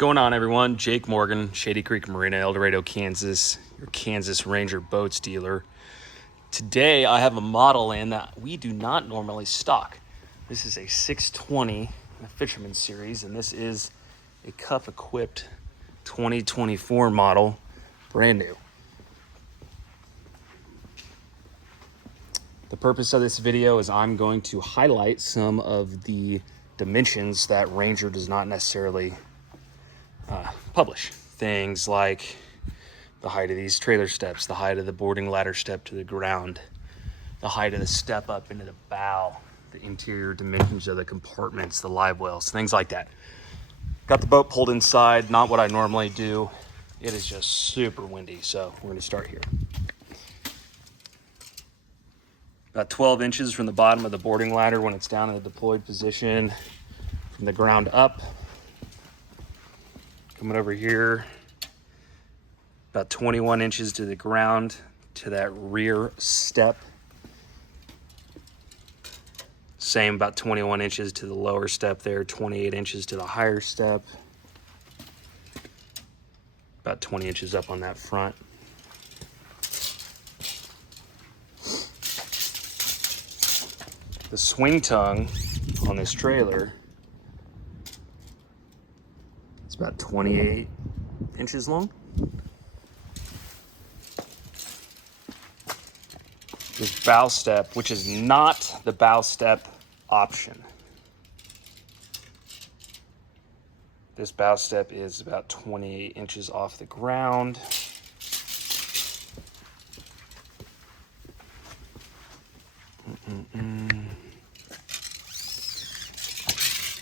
going on, everyone? Jake Morgan, Shady Creek Marina, El Dorado, Kansas, your Kansas Ranger boats dealer. Today I have a model in that we do not normally stock. This is a 620 in the Fisherman series, and this is a cup equipped 2024 model, brand new. The purpose of this video is I'm going to highlight some of the dimensions that Ranger does not necessarily publish. Things like the height of these trailer steps, the height of the boarding ladder step to the ground, the height of the step up into the bow, the interior dimensions of the compartments, the live wells, things like that. Got the boat pulled inside, not what I normally do. It is just super windy, so we're gonna start here. About 12 inches from the bottom of the boarding ladder when it's down in the deployed position, from the ground up. Coming over here, about 21 inches to the ground to that rear step. Same, about 21 inches to the lower step there, 28 inches to the higher step. About 20 inches up on that front. The swing tongue on this trailer is about 28 inches long. This bow step, which is not the bow step option. This bow step is about 28 inches off the ground.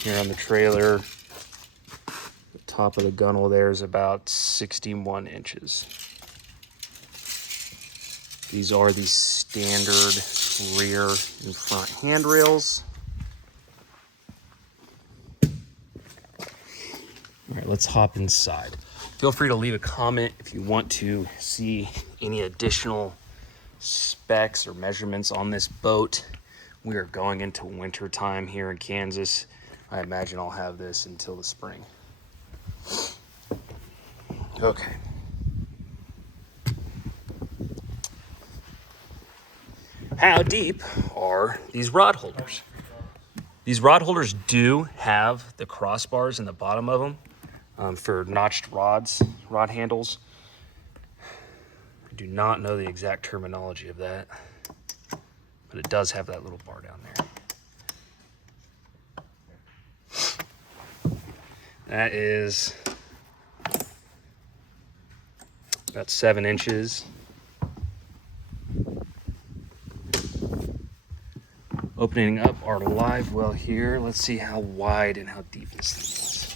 Here on the trailer, the top of the gunnel there is about 61 inches. These are the standard rear and front handrails. All right, let's hop inside. Feel free to leave a comment if you want to see any additional specs or measurements on this boat. We are going into winter time here in Kansas. I imagine I'll have this until the spring. Okay. How deep are these rod holders? These rod holders do have the crossbars in the bottom of them for notched rod handles. I do not know the exact terminology of that, but it does have that little bar down there. That is about 7 inches. Opening up our live well here. Let's see how wide and how deep this thing is.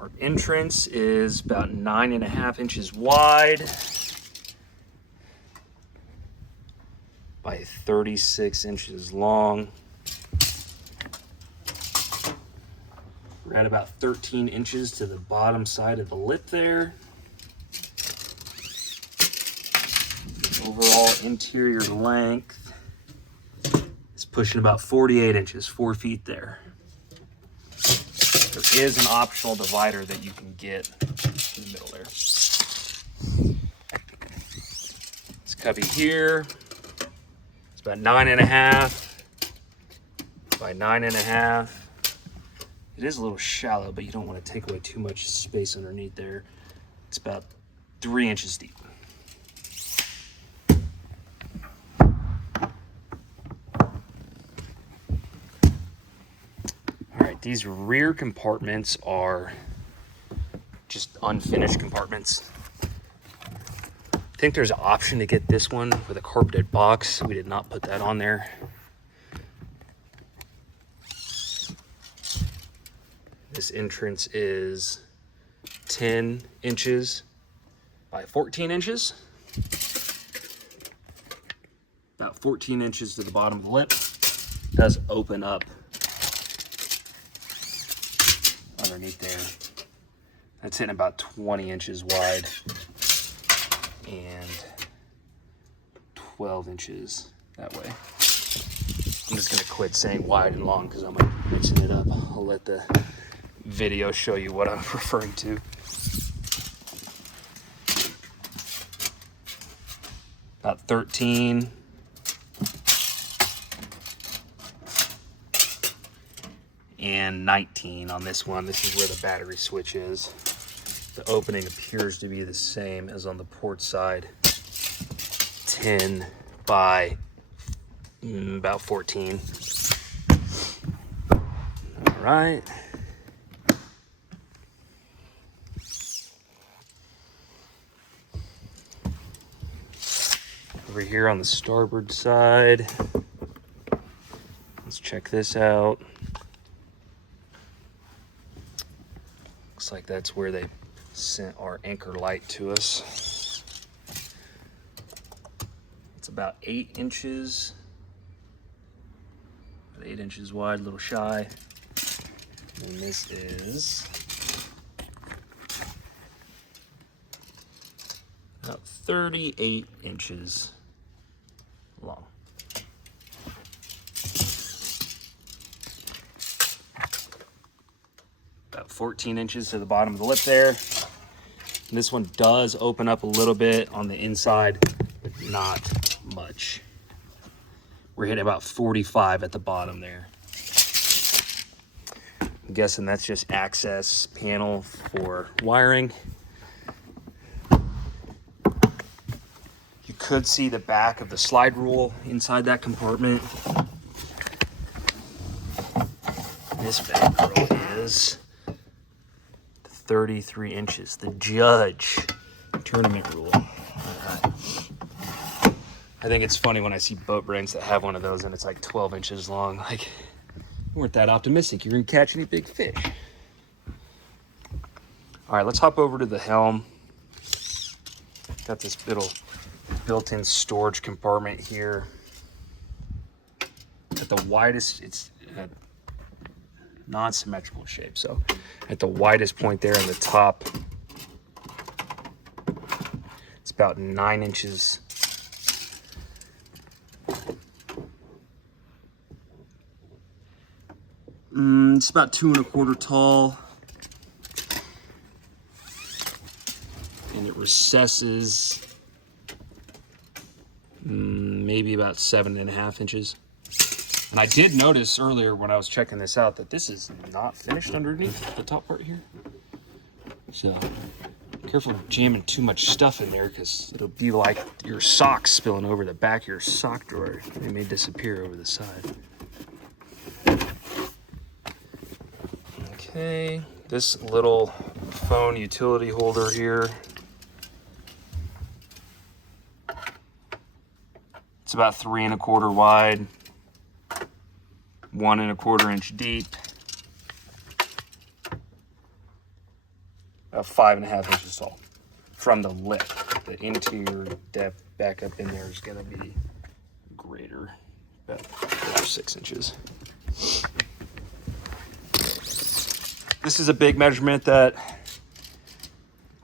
Our entrance is about 9.5 inches wide by 36 inches long. We're at about 13 inches to the bottom side of the lip there. The overall interior length is pushing about 48 inches, 4 feet there. There is an optional divider that you can get in the middle there. This cubby here, it's about 9.5 by 9.5. It is a little shallow, but you don't want to take away too much space underneath there. It's about 3 inches deep. All right, these rear compartments are just unfinished compartments. I think there's an option to get this one with a carpeted box. We did not put that on there. This entrance is 10 inches by 14 inches. About 14 inches to the bottom of the lip. It does open up underneath there. That's hitting about 20 inches wide and 12 inches that way. I'm just gonna quit saying wide and long because I'm mixing it up. I'll let the video show you what I'm referring to. About 13. And 19 on this one. This is where the battery switch is. The opening appears to be the same as on the port side. 10 by about 14. All right. Over here on the starboard side, let's check this out. Looks like that's where they sent our anchor light to us. It's about 8 inches. About 8 inches wide, a little shy. And this is about 38 inches long. About 14 inches to the bottom of the lip there. And this one does open up a little bit on the inside, but not much. We're hitting about 45 at the bottom there. I'm guessing that's just access panel for wiring. You could see the back of the slide rule inside that compartment. This bad girl is 33 inches. The Judge tournament rule. I think it's funny when I see boat brands that have one of those and it's like 12 inches long. Like, you weren't that optimistic. You didn't catch any big fish. All right, let's hop over to the helm. Got this little built-in storage compartment here. At the widest, it's a non-symmetrical shape. So at the widest point there in the top, it's about 9 inches. It's about 2 1/4 tall. And it recesses maybe about 7.5 inches. And I did notice earlier when I was checking this out that this is not finished underneath the top part here. So careful jamming too much stuff in there because it'll be like your socks spilling over the back of your sock drawer. They may disappear over the side. Okay, this little phone utility holder here. It's about 3 1/4 wide, 1 1/4 inch deep, about 5.5 inches tall from the lip. The interior depth back up in there is going to be greater, about 4 or 6 inches. This is a big measurement that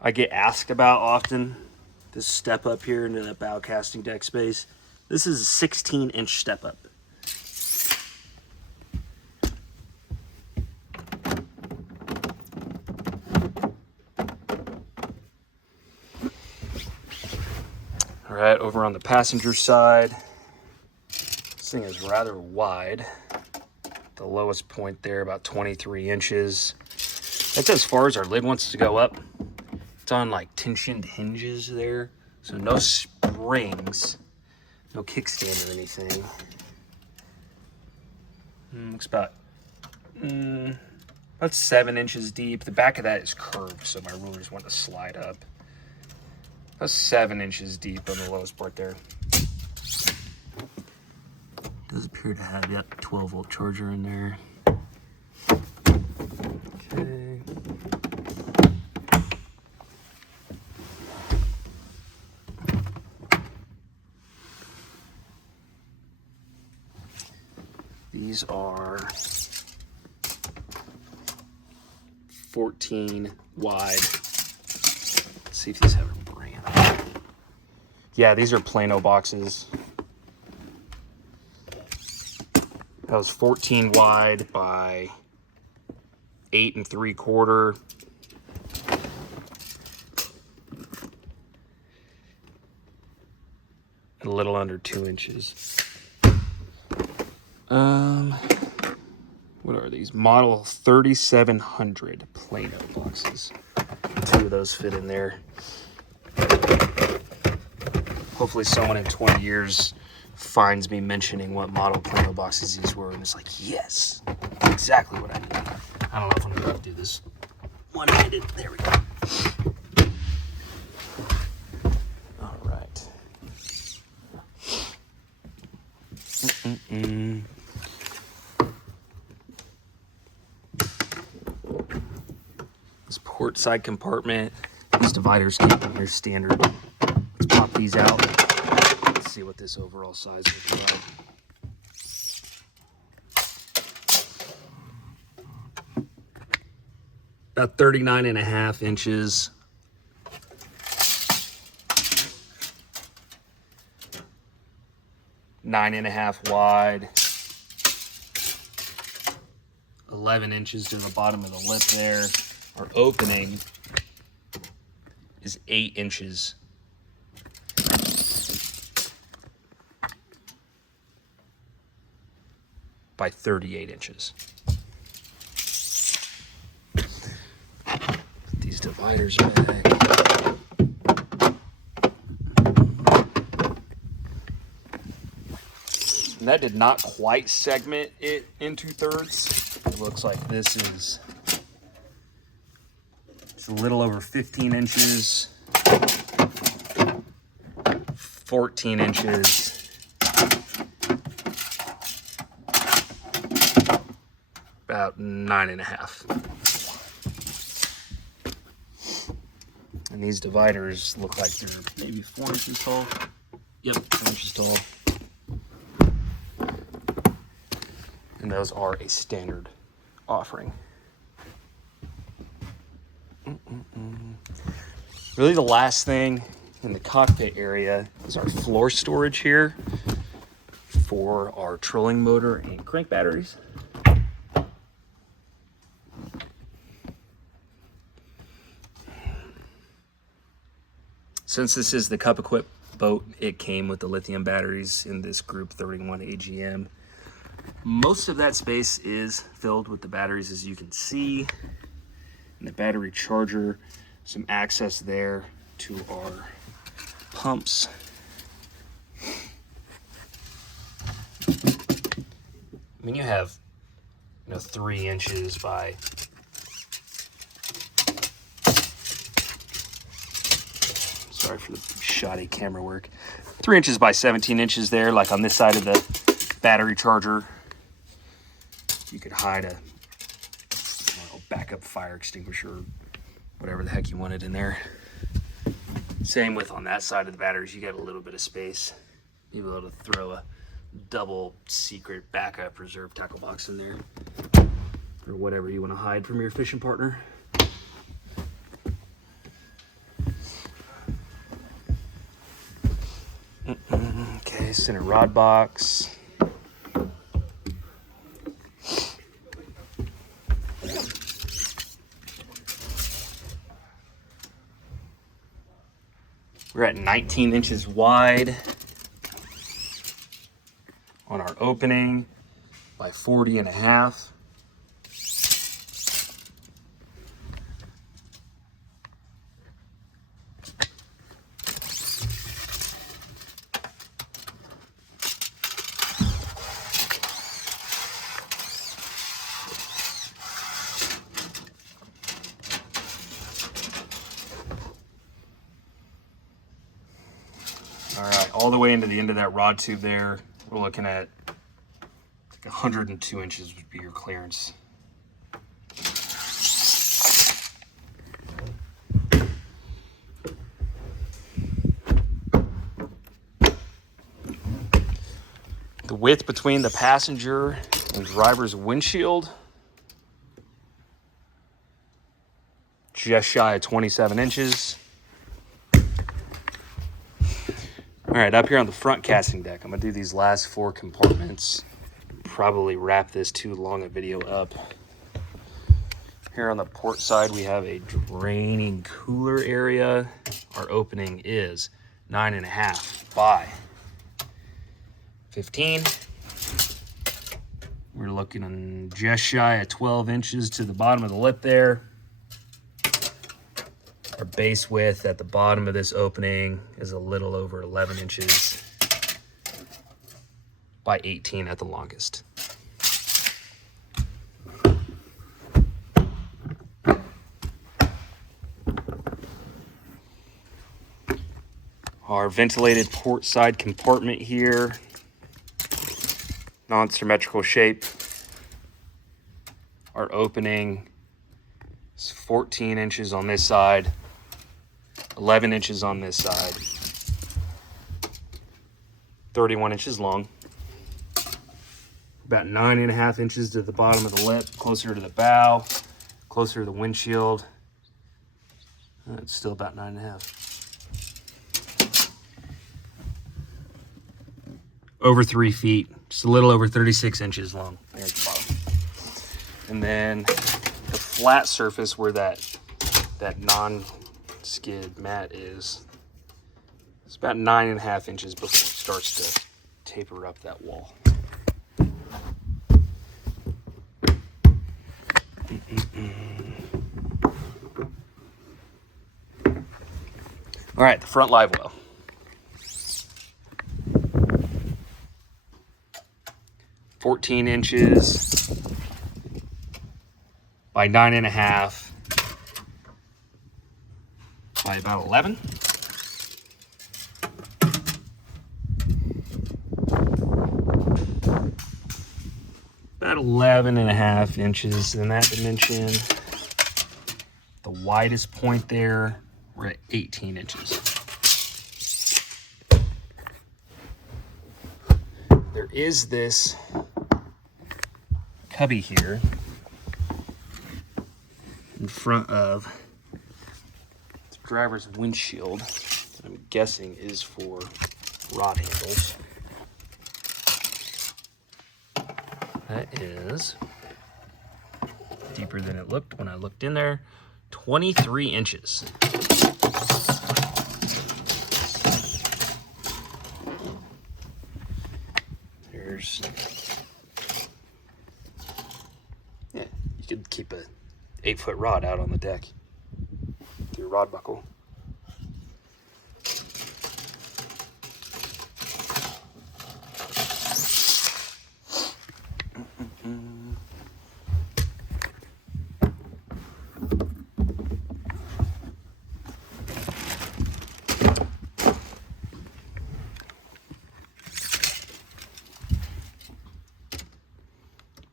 I get asked about often. This step up here into that bow casting deck space. This is a 16-inch step up. All right, over on the passenger side, this thing is rather wide. The lowest point there, about 23 inches. That's as far as our lid wants to go up. It's on like tensioned hinges there, so no springs, no kickstand or anything. Looks about 7 inches deep. The back of that is curved, so my rulers want to slide up. About 7 inches deep on the lowest part there. Does appear to have, 12-volt charger in there. Okay. These are 14 wide. Let's see if these have a brand. Yeah, these are Plano boxes. That was 14 wide by 8 3/4. A little under 2 inches. What are these? Model 3700 Plano boxes. 2 of those fit in there. Hopefully someone in 20 years finds me mentioning what model Plano boxes these were, and it's like, yes, exactly what I need. I don't know if I'm gonna do this one-handed. There we go. All right. This port side compartment, these dividers came in here standard. Let's pop these out. Let's see what this overall size looks like. About 39.5 inches. Nine and a half wide. 11 inches to the bottom of the lip there. Our opening is 8 inches. By 38 inches. Put these dividers back. And that did not quite segment it into thirds. It looks like this is it's a little over 15 inches, 14 inches, about 9.5. And these dividers look like they're maybe 4 inches tall. Yep, 4 inches tall. And those are a standard offering. Really the last thing in the cockpit area is our floor storage here for our trolling motor and crank batteries. Since this is the Cup Equip boat, it came with the lithium batteries in this Group 31 AGM. Most of that space is filled with the batteries, as you can see. And the battery charger, some access there to our pumps. I mean, you have, 3 inches by sorry for the shoddy camera work. 3 inches by 17 inches there, like on this side of the battery charger. You could hide a backup fire extinguisher, whatever the heck you wanted in there. Same with on that side of the batteries, you got a little bit of space. You'll be able to throw a double secret backup reserve tackle box in there, or whatever you want to hide from your fishing partner. Okay, center rod box. We're at 19 inches wide on our opening by 40.5. All right, all the way into the end of that rod tube there, we're looking at like 102 inches would be your clearance. The width between the passenger and driver's windshield, just shy of 27 inches. All right, up here on the front casting deck, I'm gonna do these last 4 compartments. Probably wrap this too long a video up. Here on the port side, we have a draining cooler area. Our opening is 9.5 by 15. We're looking on just shy of 12 inches to the bottom of the lip there. Our base width at the bottom of this opening is a little over 11 inches by 18 at the longest. Our ventilated port side compartment here, non-symmetrical shape. Our opening is 14 inches on this side, 11 inches on this side, 31 inches long, about 9.5 inches to the bottom of the lip, closer to the bow, closer to the windshield. It's still about 9.5. Over 3 feet, just a little over 36 inches long there at the bottom. And then the flat surface where that non-skid mat is, it's about 9.5 inches before it starts to taper up that wall. All right, the front live well. 14 inches by 9.5 by about 11. About 11.5 inches in that dimension. The widest point there, we're at 18 inches. There is this cubby here in front of the driver's windshield that I'm guessing is for rod handles. That is deeper than it looked when I looked in there. 23 inches. Yeah, you could keep a 8-foot rod out on the deck with your rod buckle.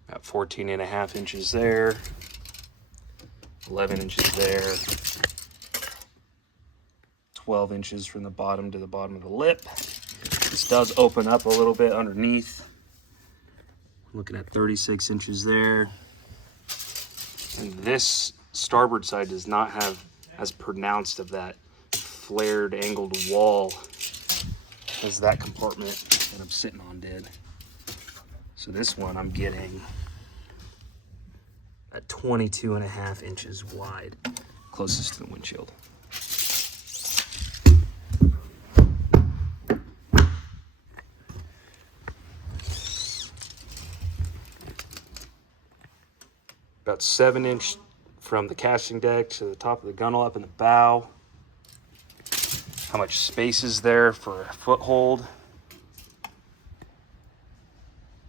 About 14.5 inches there, 11 inches there, 12 inches from the bottom to the bottom of the lip. This does open up a little bit underneath. Looking at 36 inches there. And this starboard side does not have as pronounced of that flared angled wall as that compartment that I'm sitting on did. So this one I'm getting at 22.5 inches wide, closest to the windshield. About 7 inch from the casting deck to the top of the gunnel up in the bow. How much space is there for a foothold?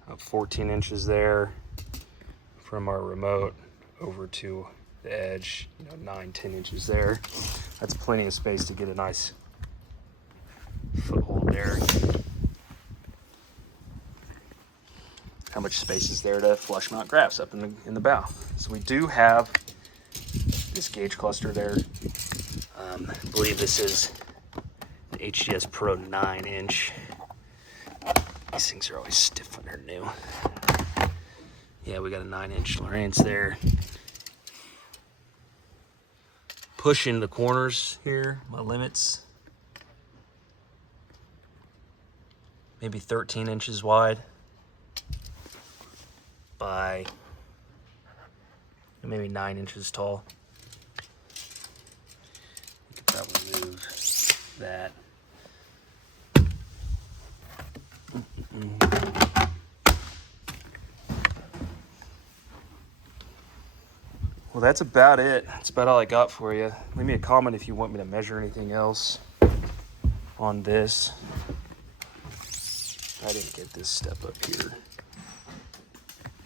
About 14 inches there from our remote over to the edge, 9-10 inches there. That's plenty of space to get a nice foothold there. How much space is there to flush mount graphs up in the bow? So we do have this gauge cluster there. I believe this is the HGS Pro 9-inch. These things are always stiff when they're new. Yeah, we got a 9-inch Lowrance there. Pushing the corners here, my limits. Maybe 13 inches wide by maybe 9 inches tall. You could probably move that. Well, that's about it. That's about all I got for you. Leave me a comment if you want me to measure anything else on this. I didn't get this step up here.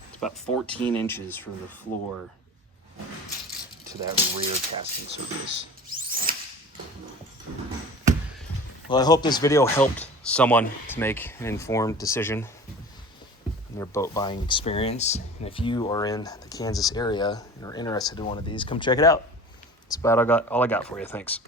It's about 14 inches from the floor to that rear casting surface. Well, I hope this video helped someone to make an informed decision in their boat buying experience. And if you are in the Kansas area and are interested in one of these, come check it out. That's about all I got for you. Thanks.